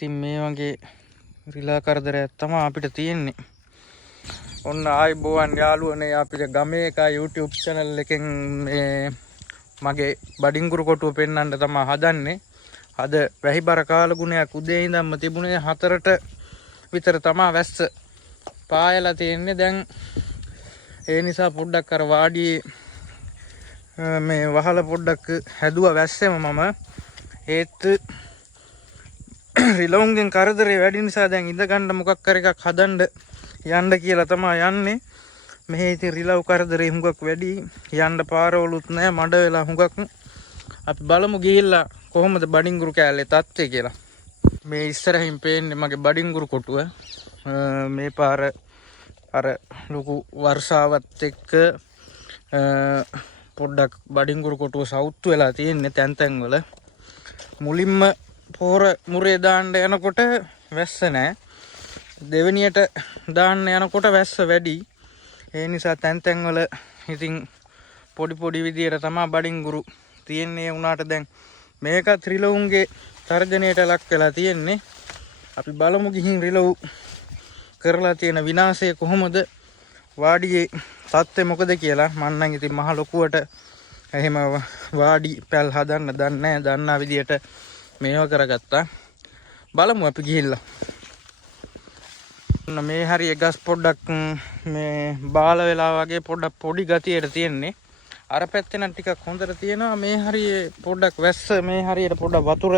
ඉතින් මේ වගේ රිලා කරදරයක් තමයි අපිට තියෙන්නේ. ඔන්න ආයිබෝවන් යාළුවනේ අපිට ගමේ එක YouTube channel එකෙන් මේ මගේ බඩින්ගුරු කොටුව පෙන්වන්න තමයි හදන්නේ. අද වැහිබර කාලගුණයක් උදේ ඉඳන්ම තිබුණේ 4ට විතර තමයි වැස්ස පායලා තියෙන්නේ. දැන් ඒ නිසා පොඩ්ඩක් අර වාඩියේ මේ වහල පොඩ්ඩක් හැදුවා වැස්සෙම මම. ඒත් රිලවුන්ගෙන් කරදරේ වැඩි නිසා දැන් ඉඳ ගන්න මොකක් කර එකක් හදන්න යන්න කියලා තමයි යන්නේ. මෙහි ඉතින් රිලව් කරදරේ හුඟක් වැඩි. යන්න පාරවලුත් නැහැ, මඩ වෙලා හුඟක්. අපි බලමු ගිහිල්ලා කොහොමද බඩින්ගුරු කෑල්ලේ තත්ත්වය කියලා. මේ ඉස්සරහින් පේන්නේ මගේ බඩින්ගුරු කොටුව. මේ පාර අර ලොකු වර්ෂාවත් එක්ක පොඩ්ඩක් බඩින්ගුරු කොටුව සවුත්තු වෙලා තියෙන්නේ තැන් තැන් වල. මුලින්ම පොර මුරේ දාන්න යනකොට වැස්ස නැහැ. දෙවෙනියට දාන්න යනකොට වැස්ස වැඩි. ඒ නිසා තැන් තැන් වල ඉතින් පොඩි පොඩි විදියට තමයි බඩින්ගුරු තියෙන්නේ. උනාට දැන් මේකත් රිලවුන්ගේ තර්ජනයට ලක් වෙලා තියෙන්නේ. අපි බලමු ගිහින් රිලව් කරලා තියෙන විනාශය කොහොමද, වාඩියේ තත්ත්වය මොකද කියලා. මම නම් ඉතින් මහ ලොකුවට එහෙම වාඩි පැල් හදන්න දන්නේ නැහැ. දන්නා විදියට මේව කරගත්තා. බලමු අපි ගිහිල්ලා. මේ හරිය ගස් පොඩ්ඩක් මේ බාල වෙලා වගේ පොඩ්ඩක් පොඩි ගතියට තියෙන්නේ. අර පැත්තේ නම් ටිකක් හොඳට තියෙනවා. මේ හරිය පොඩ්ඩක් වැස්ස මේ හරියට පොඩ්ඩක් වතුර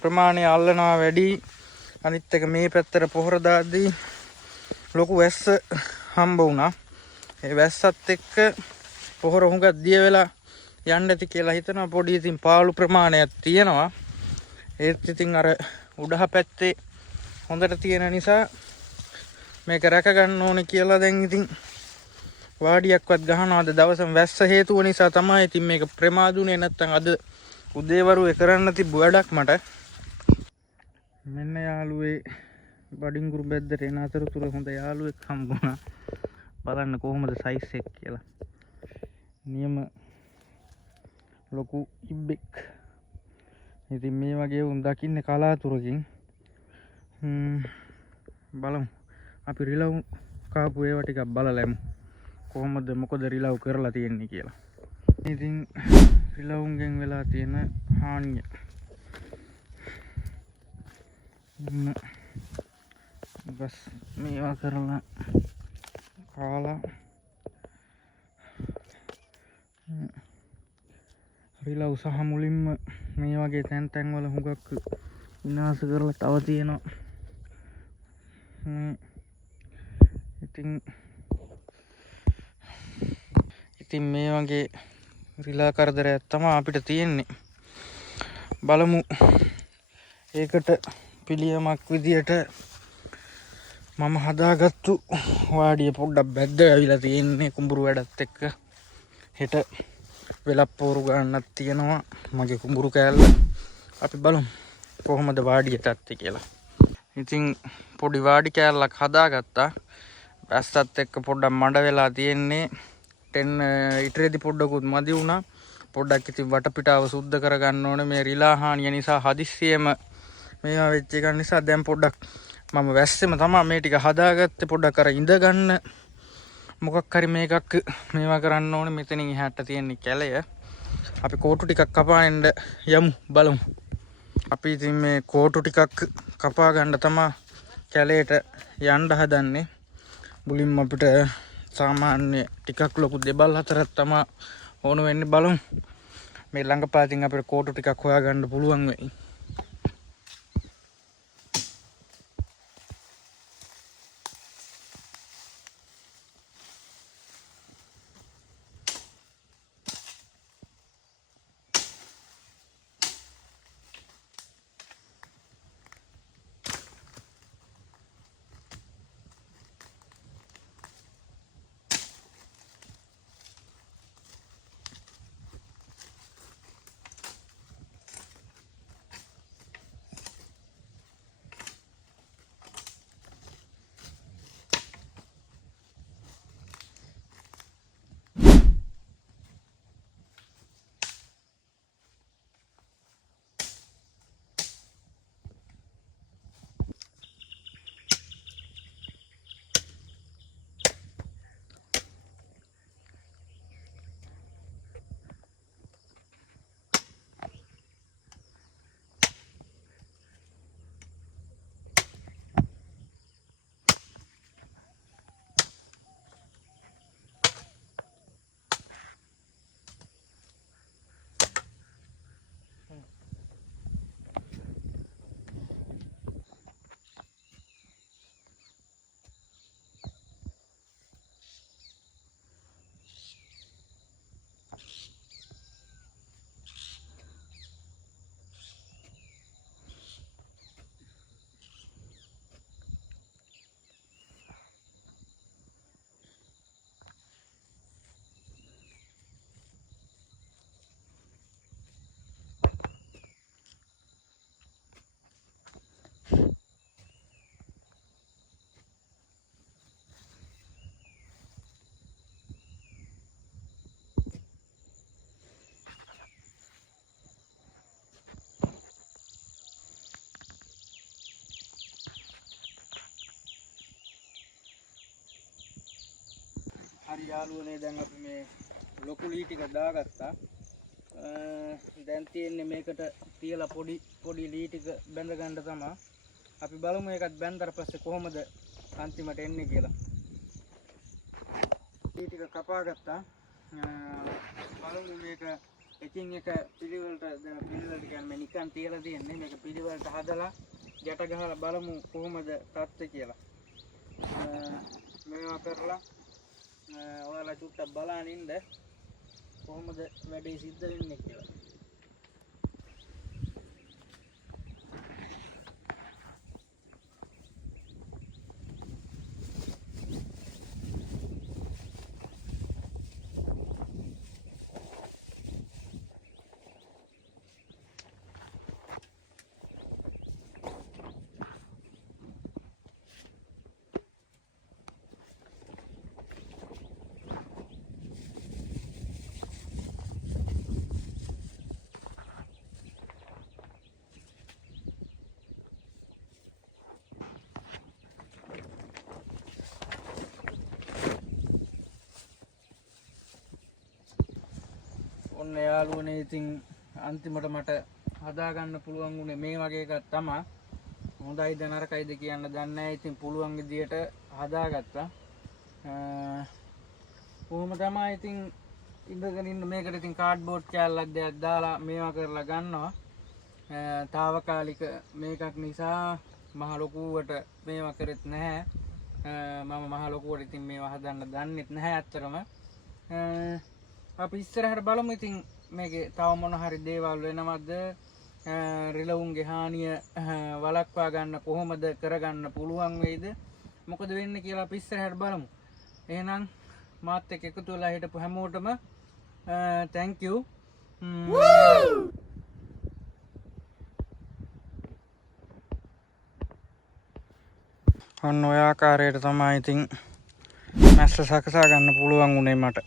ප්‍රමාණය අල්ලනවා වැඩි. අනිත් එක මේ පැත්තට පොහොර දාද්දී ලොකු වැස්ස හම්බ වුණා. ඒ වැස්සත් එක්ක පොහොර හුඟක් දිය වෙලා යන්න ඇති කියලා හිතනවා. පොඩි ඉතින් පාළු ප්‍රමාණයක් තියෙනවා. ඒත් ඉතින් අර උඩහ පැත්තේ හොඳට තියෙන නිසා මේක රැක ගන්න ඕනේ කියලා දැන් ඉතින් වාඩියක්වත් ගහනවා. අද දවසම වැස්ස හේතුව නිසා තමයි ඉතින් මේක ප්‍රමාදුනේ. නැත්තම් අද උදේවරුේ කරන්න තිබ්බ වැඩක් මට. මෙන්න යාළුවේ බඩින්ගුරු බෙද්දට එන අතරතුර හොඳ යාළුවෙක් හම්බුණා. බලන්න කොහොමද සයිස් එක කියලා. නියම ලොකු ඉබ්බෙක්. ඉතින් මේ වගේ උන් දකින්නේ කලාතුරකින්. බලමු අපි රිලව් කාපු ඒවා ටිකක් බලලමු කොහොමද මොකද රිලව් කරලා තියෙන්නේ කියලා. ඉතින් රිලවුන්ගෙන් වෙලා තියෙන හානිය බස් මේවා කරලා කාලා රිලව් සහ මුලින්ම මේ වගේ තැන් තැන් වල හුඟක් විනාශ කරලා තව තියෙනවා. ඉතින් මේ වගේ රිලා කරදරයක් තමයි අපිට තියෙන්නේ. බලමු ඒකට පිළියමක් විදියට මම හදාගත්තු වාඩිය පොඩ්ඩක් බැද්ද ඇවිලා තියෙන්නේ කුඹුරු වැඩත් එක්ක. හෙට වෙලක් පෝරු ගන්නක් තියෙනවා මගේ කුඹුරු කෑල්ල. අපි බලමු කොහොමද වාඩිය තත්ත්වය කියලා. ඉතින් පොඩි වාඩි කෑල්ලක් හදාගත්තා. වැස්සත් එක්ක පොඩ්ඩක් මඩ වෙලා තියෙන්නේ. ඉටරේදි පොඩ්ඩකුත් මදි වුණා. පොඩ්ඩක් ඉතින් වටපිටාව සුද්ධ කරගන්න ඕනේ. මේ රිලා හානිය නිසා හදිස්සියෙම මේවා වෙච්ච එක නිසා දැන් පොඩ්ඩක් මම වැස්සෙම තමයි මේ ටික හදාගත්තේ. පොඩ්ඩක් අර ඉඳ ගන්න මොකක් හරි මේකක් මේවා කරන්න ඕනේ. මෙතනින් එහාට තියෙන කැලය. අපි කෝටු ටිකක් කපාගෙන යමු බලමු. අපි ඉතින් මේ කෝටු ටිකක් කපා ගන්න තමයි කැලේට යන්න හදන්නේ. මුලින්ම අපිට සාමාන්‍ය ටිකක් ලොකු දෙබල් හතරක් තමයි ඕන වෙන්නේ. බලමු මේ ළඟපාතින් අපිට කෝටු ටිකක් හොයාගන්න පුළුවන් වෙයි. හරි යාළුවනේ දැන් අපි මේ ලොකු ලී ටික දාගත්තා. දැන් තියෙන්නේ මේකට තියලා පොඩි ලී ටික බැඳ ගන්න තමයි. අපි බලමු ඒකත් බැඳලා පස්සේ කොහොමද අන්තිමට එන්නේ කියලා. ලී ටික කපා ගත්තා. බලමු මේක එකින් එක පිළිවෙලට දැන් පිළිවෙලට කියන්නේ නිකන් තියලා තියෙන්නේ. මේක පිළිවෙලට හදලා ගැට ගහලා බලමු කොහොමද තත්ත්වය කියලා. මේවා කරලා ඔයාලා චුට්ටක් බලන් ඉන්න කොහොමද වැඩේ සිද්ධ වෙන්නේ කියලා. ඔන්න යාළුවනේ ඉතින් අන්තිමට මට හදාගන්න පුළුවන් උනේ මේ වගේ එකක් තමයි. හොඳයිද නරකයිද කියන්න දන්නේ නැහැ. ඉතින් පුළුවන් විදියට හදාගත්තා. කොහොම තමයි ඉතින් ඉඳගෙන ඉන්න මේකට ඉතින් කාඩ්බෝඩ් කෑල්ලක් දෙයක් දාලා මේවා කරලා ගන්නවා. తాවකාලික මේකක් නිසා මහ ලොකුවට මේවා කරෙත් නැහැ. මම මහ ලොකුවට ඉතින් මේවා හදන්න දන්නෙත් නැහැ අත්‍තරම. අපි ඉස්සරහට බලමු ඉතින් මේකේ තව මොන හරි දේවල් වෙනවද රිලවුන්ගේ හානිය වළක්වා ගන්න කොහොමද කරගන්න පුළුවන් වෙයිද මොකද වෙන්නේ කියලා අපි ඉස්සරහට බලමු. එහෙනම් මාත් එක්ක එකතු වෙලා හිටපු හැමෝටම thank you. ඔන්න ඔය ආකාරයට තමයි ඉතින් මැස්ස සකසා ගන්න පුළුවන් උනේ මට.